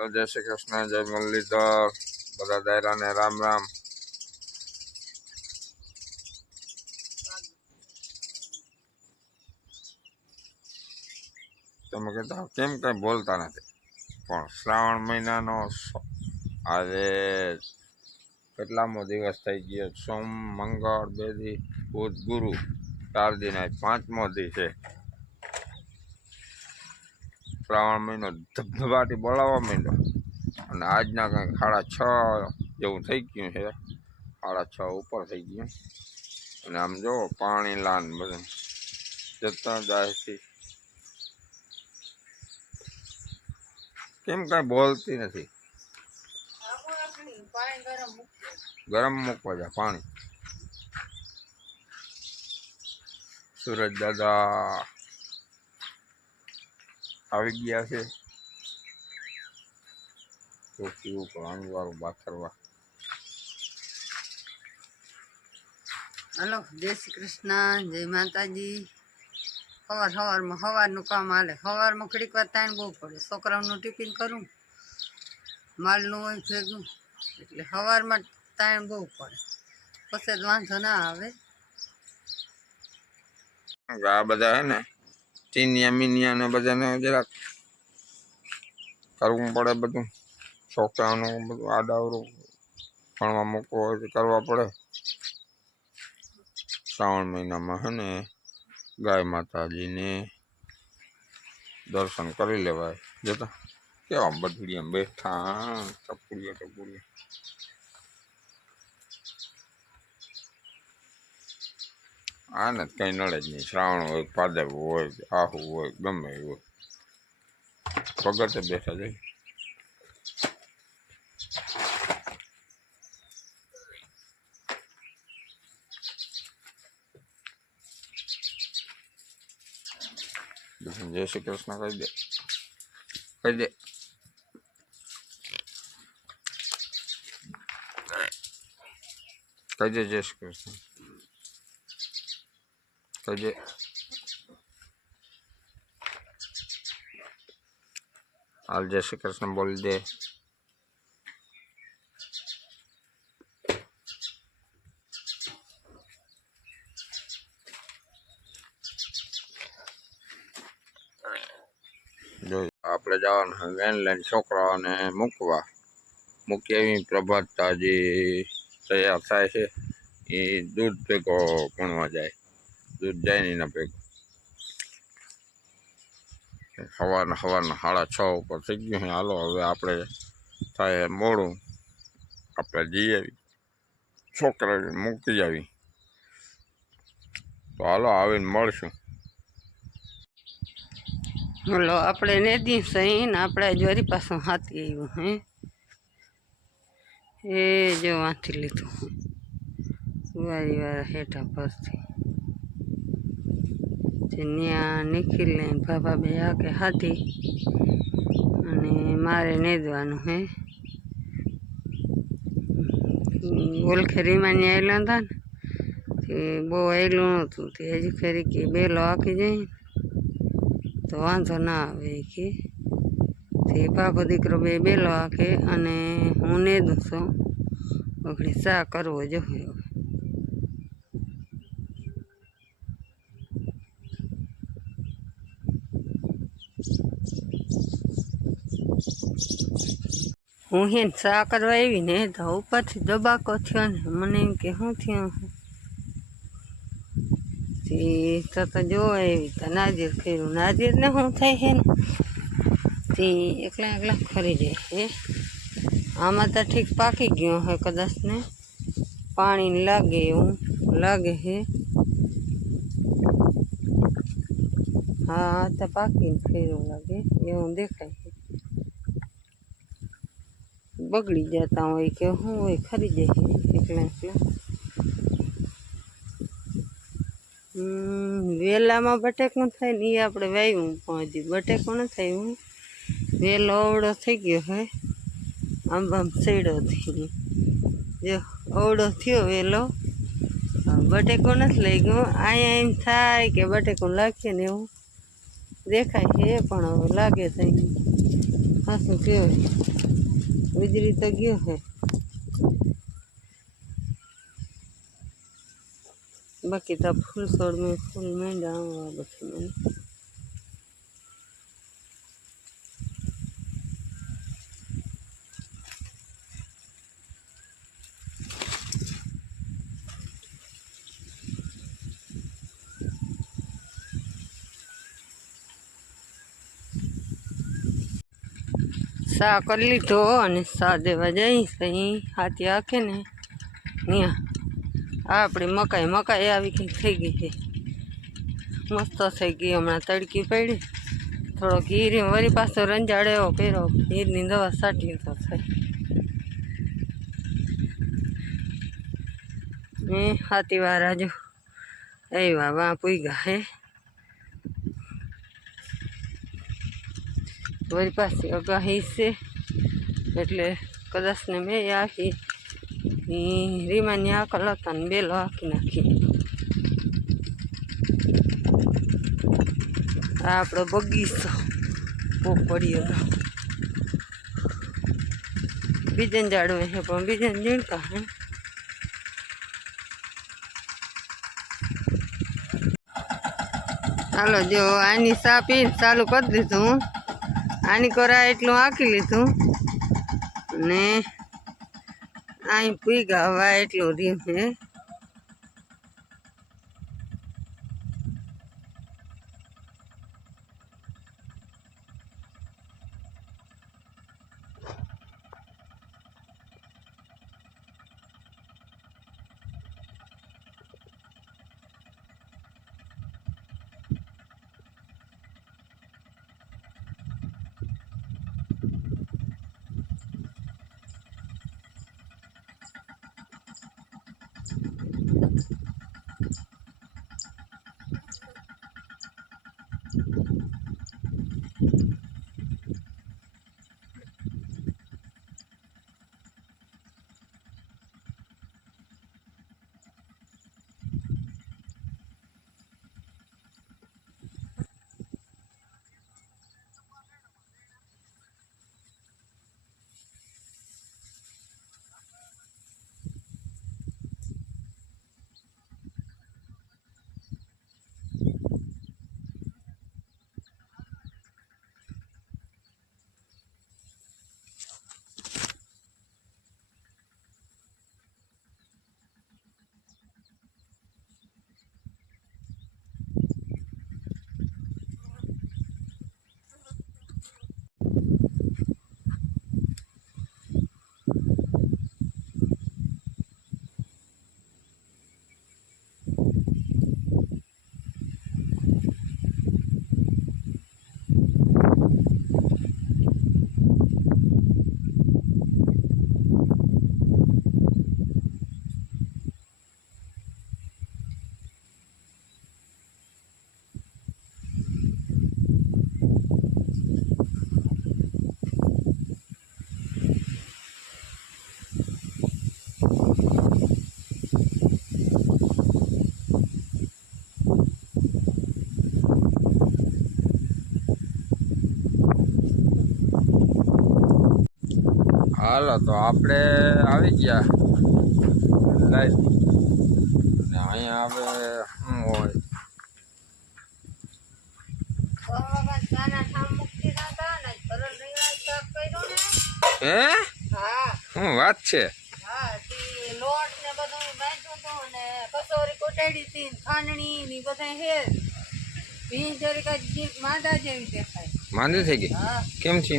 तो जय श्री कृष्ण, जय मुरलीधर, बधा दायरा ने राम राम। તમે કહેતા કેમ કઈ બોલતા નથી, પણ શ્રાવણ મહિનાનો આજે કેટલામો દિવસ થઈ ગયો? સોમ, મંગળ, બે દી, બુધ, ગુરુ, 4 દિન, આજ 5મો દી છે। શ્રાવણ મહિનો ધબધબાટી બોલાવવા માંડ્યો અને આજના કંઈક 6:30 જેવું થઈ ગયું છે। 6:30 ઉપર થઈ ગયું અને આમ જો પાણી લાન બધું જતા જાય છે। કેમ કઈ બોલતી નથી? ગરમ મૂકવા જા પાણી। સુરજ દાદા આવી ગયા છે। તો પીવું પાણી વાળું બાથરવા। हेलो, जय श्री कृष्ण, जय माताजी। सवारનું કામ हाले। सवाરમાં घड़ीक વાર ताण बहू पड़े। छोकराओनुं टिफिन करूँ, मालनुं होय भेगुं, એટલે સવારમાં ताण बहू पड़े। પછી જ વાંધો ના આવે। આ બધા હે ને ટીનિયા મીનિયા ને બધાને જરાક કરવું પડે બધું। છોકરાઓનું બધું આડાવરું ભણવા મૂકવું હોય તો કરવા પડે। શ્રાવણ મહિનામાં હે ને ગાય માતાજીને દર્શન કરી લેવાય। જતા કેવા બદડીયા બેઠા, ટપુડિયા આને કઈ નડે જ નહીં। શ્રાવણ હોય, ભાદરવું હોય, આહુ હોય, ગમે એ હોય, ભગતે બેઠા જાય। जय श्री कृष्ण कही दे, कही दे। कही दे जय श्री कृष्ण, कही दे। हाल जय श्री कृष्ण बोल दे। जो આપણે જવાનું વેન લઈને છોકરાઓને મૂકી આવી। પ્રભાતજી તૈયાર થાય છે, એ દૂધ ભેગો ભણવા જાય। દૂધ જાય ને એના ભેગો સવારના 6:30 ઉપર થઈ ગયું છે। હાલો હવે આપણે થાય મોડું, આપણે જઈ આવી છોકરાને મૂકી આવી। તો હાલો આવીને મળશું। બોલો, આપણે નદી સહી ને આપણે જોરી પાછું હાથી આવ્યું હે। એ જો વાંચી લીધું વારી વાર હેઠા પરથી ત્યાં નિખિલ ને બાબા બે આકે હાથી અને મારે નેદવાનું હે। ઓલખેરીમાં આવેલા હતા ને તે બહુ આવેલું નહોતું, તે હજી ખરી કે બેલો આખી જાય તો વાંધો ના આવે કે તે બાપો દીકરો બે બેલો આખે અને હું નેદું છું। વગડી ચા કરવો જોઈએ। હું હે ચા કરવા આવી ને તો ઉપરથી દબાકો થયો ને મને એમ કે શું થયું તે જોવા આવી તો નાજીર કર્યું। નાજીરને શું થાય છે ને તે એકલા ખરી જાય છે। આમાં તો ઠીક પાકી ગયો હે, કદાચ ને પાણી લાગે એવું લાગે છે। હા તો પાકીને ફેરવું લાગે એવું દેખાય છે। બગડી જતા હોય કે શું હોય, ખરી જાય એકલા। વેલામાં બટેકું થાય ને એ આપણે વાવ્યું પણ હજી બટેકું ન થયું। વેલો અવળો થઈ ગયો હે, આમ સડ્યો થઈ જો અવળો થયો વેલો। બટેકું નથી લઈ ગયો। અહીંયા એમ થાય કે બટેકું લાગશે ને એવું દેખાય છે, પણ હવે લાગે તો હાથું થયો। વીજળી તો ગયો હે, બાકી તો ફૂલ છોડ મેં ફૂલ માંડ્યા આવવા બધું મને. સા કરી લીધો અને સા દેવા જઈશ અહીં હાથી આખે ને ત્યાં આપણી મકાઈ આવી કંઈક થઈ ગઈ છે, મસ્ત થઈ ગઈ. હમણાં તડકી પડી, થોડોક હીર વળી પાછો રંજાડે એવો કર્યો, હીરની દવા છાંટી તો થાય. ને હાથી વાળા જો એવા વાં પૂગ્યા હે, વળી પાછી અગાહી છે એટલે કદાચ ને મેં આખી રીમાની આકલ હતા ને બેલો આખી નાખી. આ આપણો બગીચો પોપડીઓ બીજન જાડવે છે પણ બીજન ઝીણકા હે. હાલો જો આની સા પીને ચાલુ કરી દીધું, આની કોરા એટલું આંકી લીધું ને અહીં પીગા હવા એટલું રહ્યું છે. હાલો તો આપણે આવી ગયા લાઈટ ને અહીંયા હવે શું હોય હે શું વાત છે? લોટ ને બધું બાંધ્યું હતું ને કચોરી કોટાડી હતી, ખાંડણી ની બધા હે ભીં જરી કઈ માંદા જેવી દેખાય. માંદી થઈ ગઈ? કેમ છે?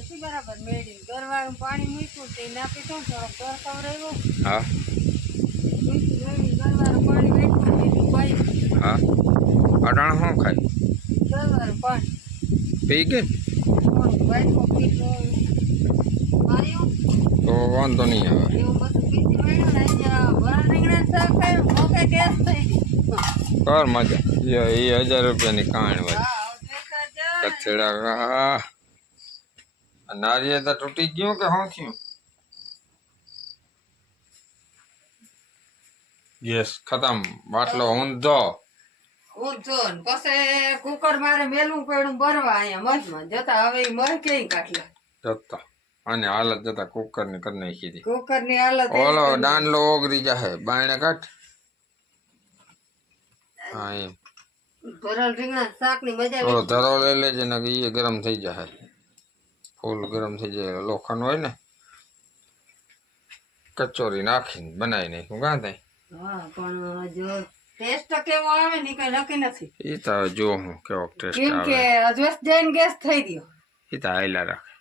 નથી બરાબર મેળી ગરવાળું પાણી મૂક્યું તે ના પીધું, થોડોક ગર કવરાયો. હા ગરવાળું પાણી મૂક્યું પાઈ. હા અટાણ શું ખાય? ગરવાળું પાણી પી ગઈ તો વાંધો નહીં આવે. એવું બધું પીસી મળ્યું ને અહીંયા વરા રીંગણા શાક ખાયું, મોકે ગેસ થઈ ગઈ. કર મજા એ 1000 રૂપિયાની કાણ વાળી કચડા. નારિયેળ તો તૂટી ગયું કે શું થયું? ગેસ ખતમ, બાટલો ઊંધો. પછી કુકર મારે મેલું પડ્યું ભરવા અહીંયા મજમાં જતા, હવે મર ક્યાંય કાઢલા જતા અને હાલત જતા કુકરની કરી નાખી હતી. કુકરની હાલત એવી ઓલો કરી. દાંડલો ઓગરી જાહે બાયણે કાઢ. હા એમ ભરેલ રીંગણા શાકની મજા ઓલો નથી. ધરો લઈ લેજે ને કે એ ગરમ થઈ જાય, ફૂલ ગરમ થઈ જાય. લોખંડ હોય ને કચોરી નાખીને બનાવી નાખ્યું કાં થાય. હા પણ જો ટેસ્ટ કેવો આવે ને ઈ કઈ નક્કી નથી. એ તો હવે જો હું કેવો ટેસ્ટ કેમ કે આવે અજવસ જઈને ગેસ થઈ ગયો. એ તો હાયલા રાખે.